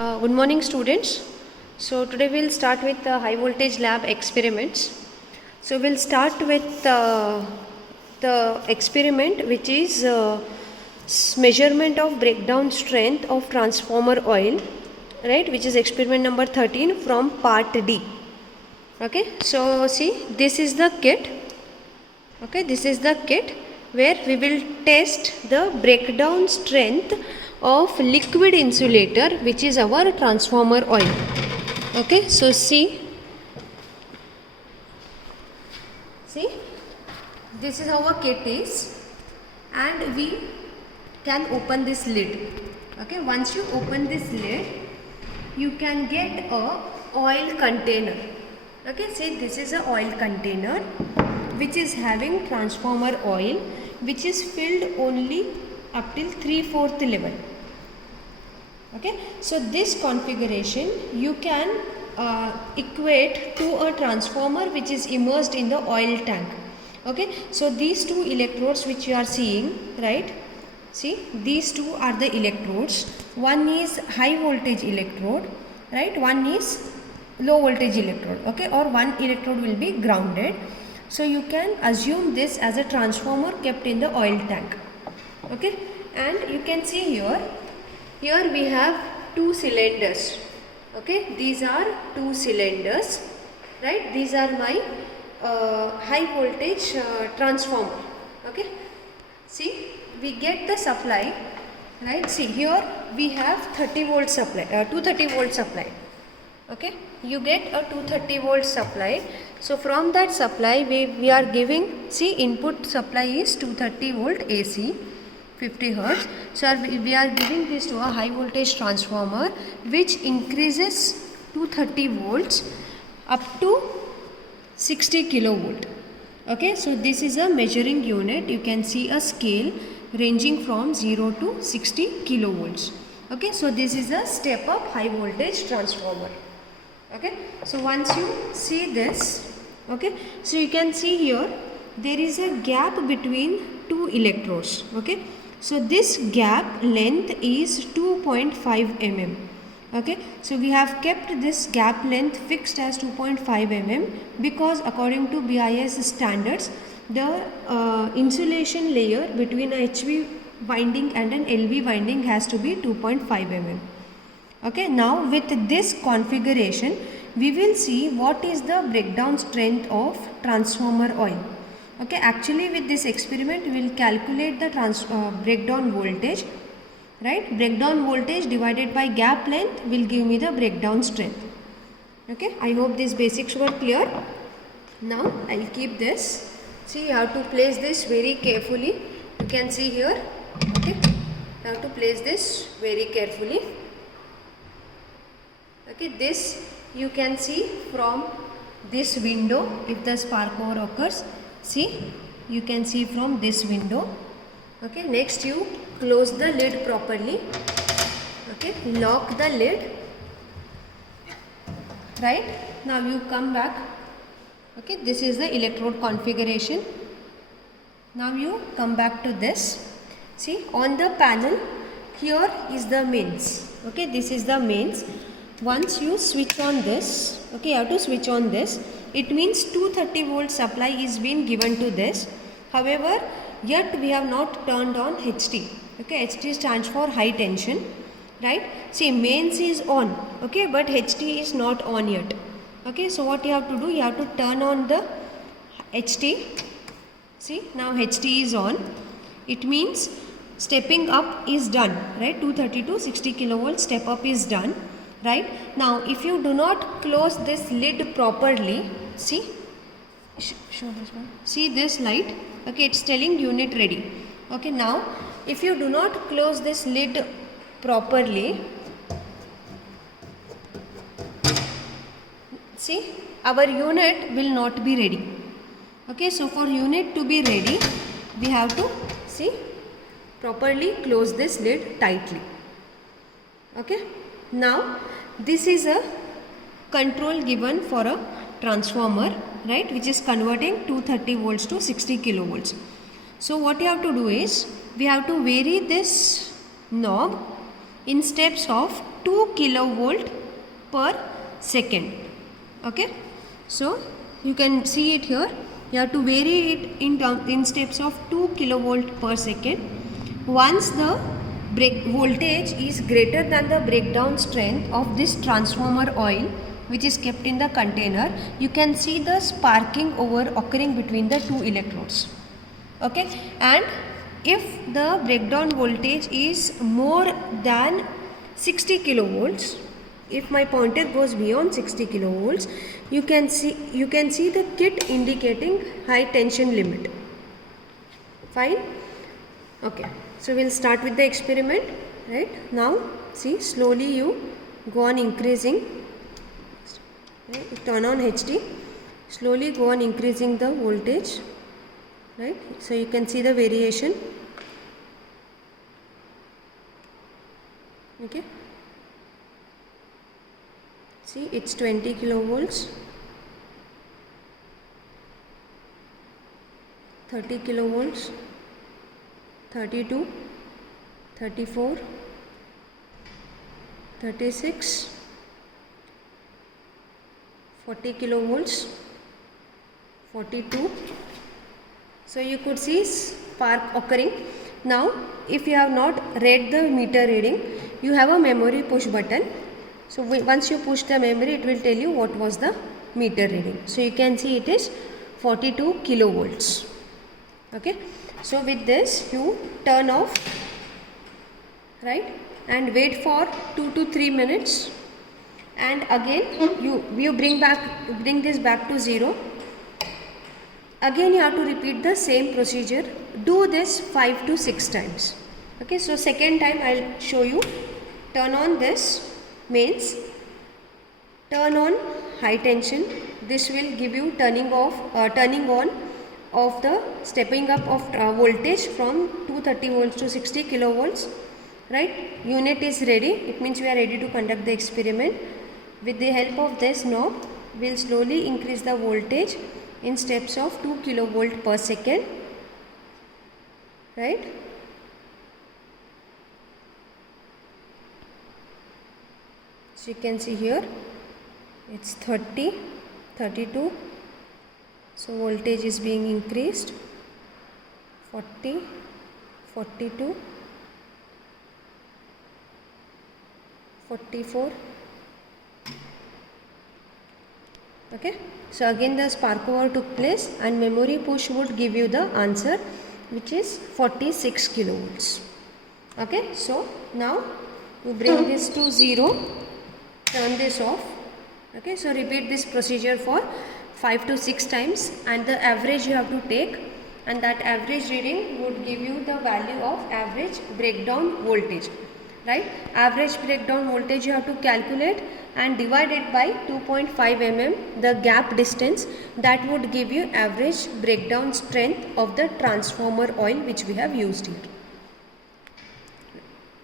Good morning, students. So today we'll start with the high voltage lab experiments. So we'll start with the experiment, which is measurement of breakdown strength of transformer oil, right, which is experiment number 13 from part D. Okay, so see, this is the kit. Okay, this is the kit where we will test the breakdown strength of liquid insulator, which is our transformer oil. Okay, so see, this is how our kit is, and we can open this lid. Okay, once you open this lid, you can get a oil container. Okay, see, this is a oil container which is having transformer oil, which is filled only up till 3/4 level. Okay, so this configuration you can equate to a transformer which is immersed in the oil tank. Okay, so these two electrodes which you are seeing, right, see, these two are the electrodes. One is high voltage electrode, right, one is low voltage electrode. Okay, or one electrode will be grounded. So you can assume this as a transformer kept in the oil tank. Okay, and you can see here we have two cylinders. Okay, these are two cylinders, right, these are my high voltage transformer. Okay, see, we get the supply, right, see, here we have 30 volt supply, 230 volt supply. Okay, you get a 230 volt supply. So from that supply we are giving, see, input supply is 230 volt AC, 50 hertz. So we are giving this to a high voltage transformer which increases 230 volts up to 60 kilovolt. Okay, so this is a measuring unit. You can see a scale ranging from 0 to 60 kilovolts. Okay, so this is a step up high voltage transformer. Okay, so once you see this, okay, so you can see here there is a gap between two electrodes. Okay, so this gap length is 2.5 mm. Okay, so we have kept this gap length fixed as 2.5 mm because according to BIS standards, the insulation layer between a HV winding and an LV winding has to be 2.5 mm. Okay, now with this configuration we will see what is the breakdown strength of transformer oil. Okay, actually with this experiment we will calculate the breakdown voltage, right, breakdown voltage divided by gap length will give me the breakdown strength. Okay, I hope these basics were clear. Now I will keep this. See, you have to place this very carefully. You can see here. Okay, you have to place this very carefully. Okay, this you can see from this window. If the spark over occurs, see, you can see from this window. Okay, next you close the lid properly. Okay, lock the lid, right. Now you come back. Okay, this is the electrode configuration. Now you come back to this. See, on the panel here is the mains. Okay, this is the mains. Once you switch on this, okay, you have to switch on this. It means 230 volt supply is being given to this. However, yet we have not turned on HT. Okay, HT stands for high tension, right. See, mains is on, okay, but HT is not on yet. Okay, so what you have to do, you have to turn on the HT. See, now HT is on. It means stepping up is done, right, 230 to 60 kilovolt step up is done. Right, now if you do not close this lid properly, see, show this one, see this light, okay, it's telling unit ready. Okay, now if you do not close this lid properly, see, our unit will not be ready. Okay, so for unit to be ready, we have to, see, properly close this lid tightly. Okay, now this is a control given for a transformer, right, which is converting 230 volts to 60 kilovolts. So what you have to do is, we have to vary this knob in steps of 2 kilovolt per second. Okay, so you can see it here. You have to vary it in steps of 2 kilovolt per second. Once the voltage is greater than the breakdown strength of this transformer oil which is kept in the container, you can see the sparking over occurring between the two electrodes. Okay, and if the breakdown voltage is more than 60 kilovolts, if my pointer goes beyond 60 kilovolts, you can see the kit indicating high tension limit. Fine. Okay, so we'll start with the experiment. Right now, see, slowly you go on increasing. Right, turn on HD. Slowly go on increasing the voltage. Right, so you can see the variation. Okay, see, it's 20 kilovolts, 30 kilovolts, 32, 34, 36, 40 kilovolts, 42. So you could see spark occurring. Now if you have not read the meter reading, you have a memory push button. So once you push the memory, it will tell you what was the meter reading. So you can see it is 42 kilovolts. Okay, so with this you turn off, right, and wait for 2 to 3 minutes, and again you bring this back to 0. Again you have to repeat the same procedure. Do this 5 to 6 times. Okay, so second time I'll show you. Turn on this, means turn on high tension. This will give you turning on of the stepping up of voltage from 230 volts to 60 kilovolts. Right, unit is ready. It means we are ready to conduct the experiment. With the help of this knob, we'll slowly increase the voltage in steps of 2 kilovolt per second. Right, so you can see here it's 30, 32. So voltage is being increased. 40, 42, 44. Okay, so again the spark over took place, and memory push would give you the answer, which is 46 kilovolts. Okay, so now you bring this to 0, turn this off. Okay, so repeat this procedure for 5 to 6 times, and the average you have to take, and that average reading would give you the value of average breakdown voltage. Right, average breakdown voltage you have to calculate and divide it by 2.5 mm, the gap distance. That would give you average breakdown strength of the transformer oil which we have used here.